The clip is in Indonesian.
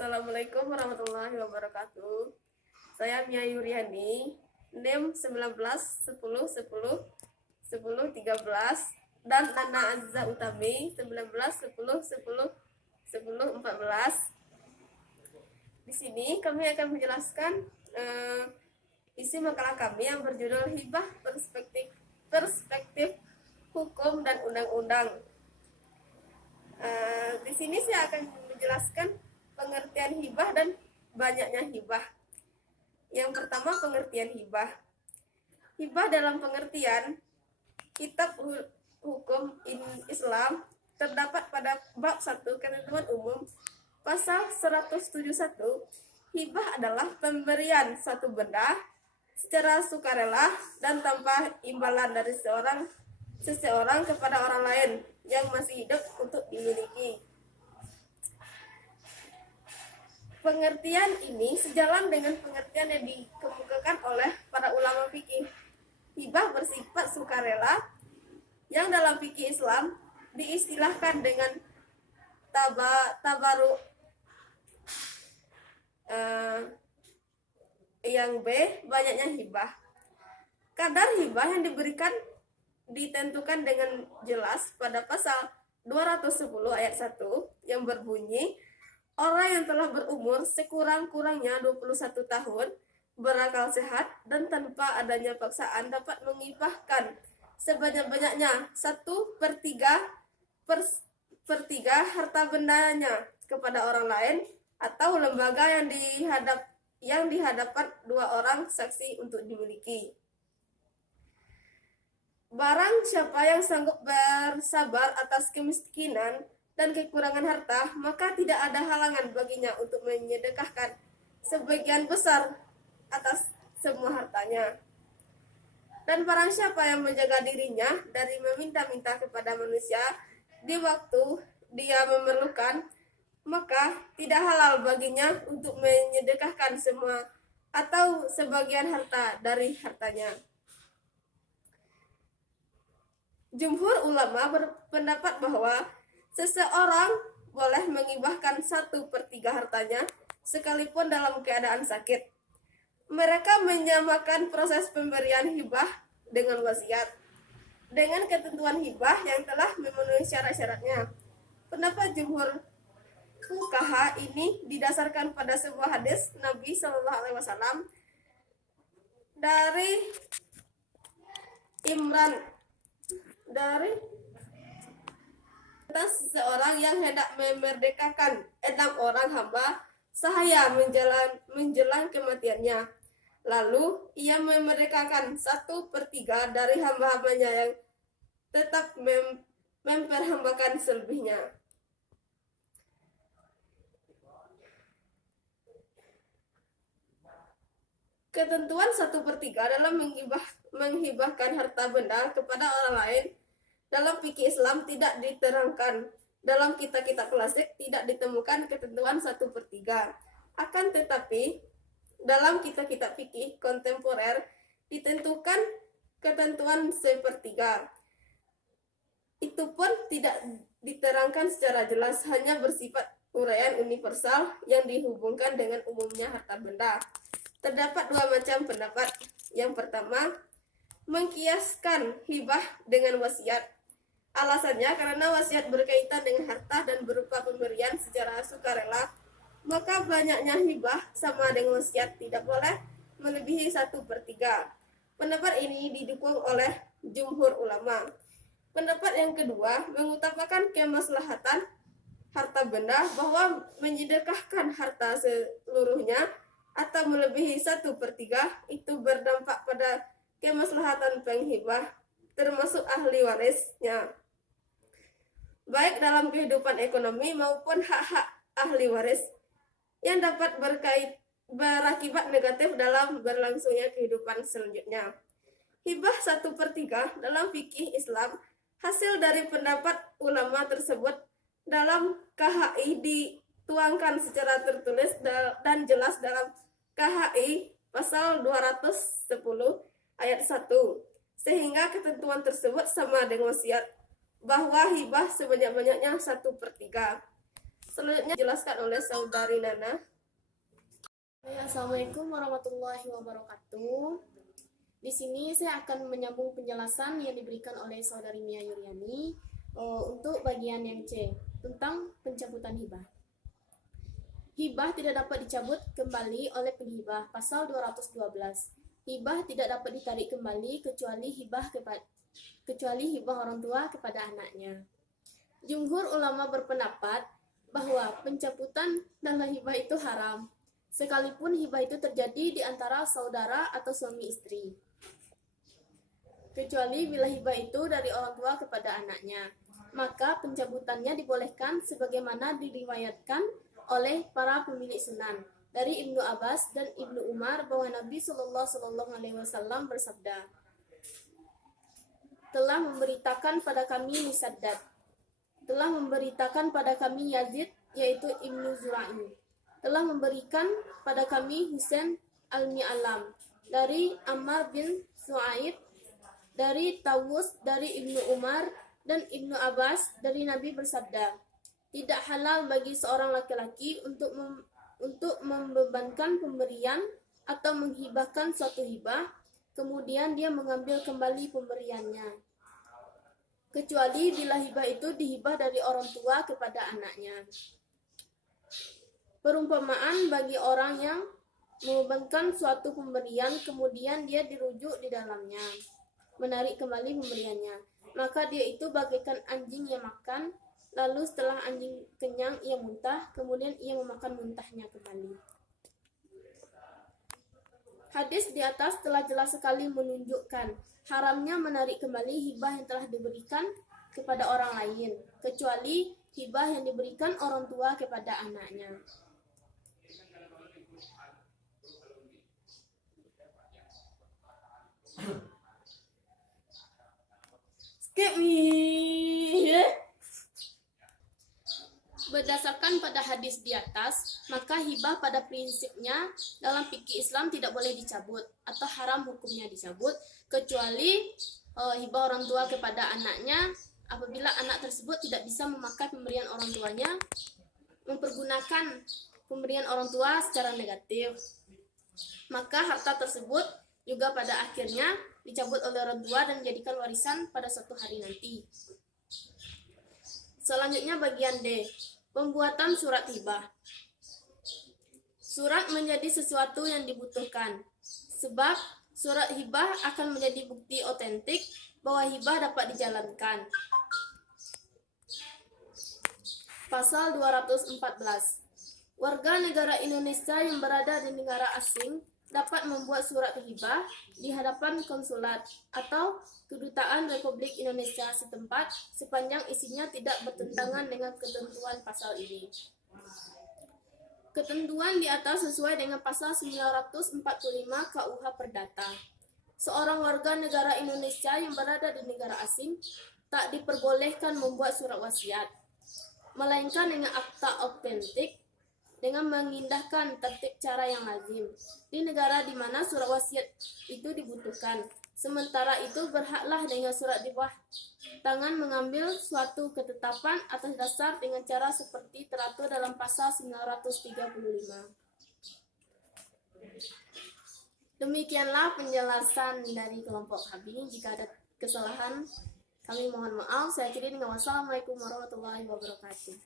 Assalamualaikum warahmatullahi wabarakatuh. Saya Mia Yuriani, NIM 19 10 10 10 13 dan Nana Aziza Utami 19 10 10 10 14. Di sini kami akan menjelaskan isi makalah kami yang berjudul Hibah Perspektif Hukum dan Undang-Undang. Di sini saya akan menjelaskan pengertian hibah dan banyaknya hibah. Yang pertama, pengertian hibah. Hibah dalam pengertian Kitab Hukum Islam terdapat pada bab 1 Ketentuan Umum pasal 171. Hibah adalah pemberian satu benda secara sukarela dan tanpa imbalan dari seseorang kepada orang lain yang masih hidup untuk dimiliki. Pengertian ini sejalan dengan pengertian yang dikemukakan oleh para ulama fikih. Hibah bersifat sukarela yang dalam fikih Islam diistilahkan dengan tabaruk. Yang B, banyaknya hibah. Kadar hibah yang diberikan ditentukan dengan jelas pada pasal 210 ayat 1 yang berbunyi, orang yang telah berumur sekurang-kurangnya 21 tahun, berakal sehat, dan tanpa adanya paksaan dapat mengibahkan sebanyak-banyaknya 1/3 harta bendanya kepada orang lain atau lembaga yang dihadapan dua orang saksi untuk dimiliki. Barang siapa yang sanggup bersabar atas kemiskinan dan kekurangan harta, maka tidak ada halangan baginya untuk menyedekahkan sebagian besar atas semua hartanya. Dan barang siapa yang menjaga dirinya dari meminta-minta kepada manusia di waktu dia memerlukan, maka tidak halal baginya untuk menyedekahkan semua atau sebagian harta dari hartanya. Jumhur ulama berpendapat bahwa seseorang boleh mengibahkan 1/3 hartanya sekalipun dalam keadaan sakit. Mereka menyamakan proses pemberian hibah dengan wasiat dengan ketentuan hibah yang telah memenuhi syarat-syaratnya. Pendapat jumhur fuqaha ini didasarkan pada sebuah hadis Nabi SAW dari Imran tentang seseorang yang hendak memerdekakan 6 orang hamba sahaya menjelang kematiannya. Lalu ia memerdekakan 1/3 dari hamba-hambanya yang tetap memperhambakan selebihnya. Ketentuan 1/3 dalam menghibahkan harta benda kepada orang lain dalam fikih Islam tidak diterangkan. Dalam kitab-kitab klasik tidak ditemukan ketentuan 1/3. Akan tetapi dalam kitab-kitab fikih kontemporer ditentukan ketentuan 1/3. Itu pun tidak diterangkan secara jelas, hanya bersifat uraian universal yang dihubungkan dengan umumnya harta benda. Terdapat dua macam pendapat. Yang pertama, mengkiaskan hibah dengan wasiat. Alasannya karena wasiat berkaitan dengan harta dan berupa pemberian secara sukarela, maka banyaknya hibah sama dengan wasiat tidak boleh melebihi 1/3. Pendapat ini didukung oleh jumhur ulama. Pendapat yang kedua mengutamakan kemaslahatan harta benda, bahwa menyedekahkan harta seluruhnya atau melebihi 1/3 itu berdampak pada kemaslahatan penghibah, termasuk ahli warisnya, baik dalam kehidupan ekonomi maupun hak-hak ahli waris yang dapat berakibat negatif dalam berlangsungnya kehidupan selanjutnya. Hibah 1/3 dalam fikih Islam hasil dari pendapat ulama tersebut dalam KHI dituangkan secara tertulis dan jelas dalam KHI pasal 210 ayat 1, sehingga ketentuan tersebut sama dengan wasiat, bahwa hibah sebanyak-banyaknya 1/3. Selanjutnya dijelaskan oleh Saudari Nana. Assalamualaikum warahmatullahi wabarakatuh. Di sini saya akan menyambung penjelasan yang diberikan oleh Saudari Mia Yuryani untuk bagian yang C tentang pencabutan hibah. Hibah tidak dapat dicabut kembali oleh penghibah, pasal 212. Hibah tidak dapat ditarik kembali kecuali hibah orang tua kepada anaknya. Jumhur ulama berpendapat bahwa pencabutan dalam hibah itu haram, sekalipun hibah itu terjadi di antara saudara atau suami istri, kecuali bila hibah itu dari orang tua kepada anaknya, maka pencabutannya dibolehkan sebagaimana diriwayatkan oleh para pemilik sunan dari Ibnu Abbas dan Ibnu Umar bahwa Nabi Shallallahu Alaihi Wasallam bersabda, telah memberitakan pada kami Misaddad, telah memberitakan pada kami Yazid yaitu Ibnu Zura'i, telah memberikan pada kami Husain al-Mi'alam dari Ammar bin Su'aib, dari Tawus dari Ibnu Umar dan Ibnu Abbas dari Nabi bersabda, tidak halal bagi seorang laki-laki untuk membebankan pemberian atau menghibahkan suatu hibah kemudian dia mengambil kembali pemberiannya, kecuali bila hibah itu dihibah dari orang tua kepada anaknya. Perumpamaan bagi orang yang membebankan suatu pemberian kemudian dia dirujuk di dalamnya, menarik kembali pemberiannya, maka dia itu bagaikan anjing yang makan, lalu setelah anjing kenyang ia muntah, kemudian ia memakan muntahnya kembali. Hadis di atas telah jelas sekali menunjukkan haramnya menarik kembali hibah yang telah diberikan kepada orang lain, kecuali hibah yang diberikan orang tua kepada anaknya. Skip me. Berdasarkan pada hadis di atas, maka hibah pada prinsipnya dalam fikih Islam tidak boleh dicabut atau haram hukumnya dicabut, kecuali hibah orang tua kepada anaknya apabila anak tersebut tidak bisa memakai pemberian orang tuanya, mempergunakan pemberian orang tua secara negatif, maka harta tersebut juga pada akhirnya dicabut oleh orang tua dan dijadikan warisan pada suatu hari nanti. Selanjutnya bagian D, pembuatan surat hibah. Surat menjadi sesuatu yang dibutuhkan, sebab surat hibah akan menjadi bukti otentik bahwa hibah dapat dijalankan. Pasal 214. Warga negara Indonesia yang berada di negara asing dapat membuat surat hibah di hadapan konsulat atau kedutaan Republik Indonesia setempat sepanjang isinya tidak bertentangan dengan ketentuan pasal ini. Ketentuan di atas sesuai dengan pasal 945 KUH Perdata. Seorang warga negara Indonesia yang berada di negara asing tak diperbolehkan membuat surat wasiat, melainkan dengan akta autentik dengan mengindahkan tertib cara yang lazim di negara di mana surat wasiat itu dibutuhkan. Sementara itu berhaklah dengan surat di bawah tangan mengambil suatu ketetapan atas dasar dengan cara seperti teratur dalam pasal 935. Demikianlah penjelasan dari kelompok kami. Jika ada kesalahan kami mohon maaf. Saya akhiri dengan wassalamualaikum warahmatullahi wabarakatuh.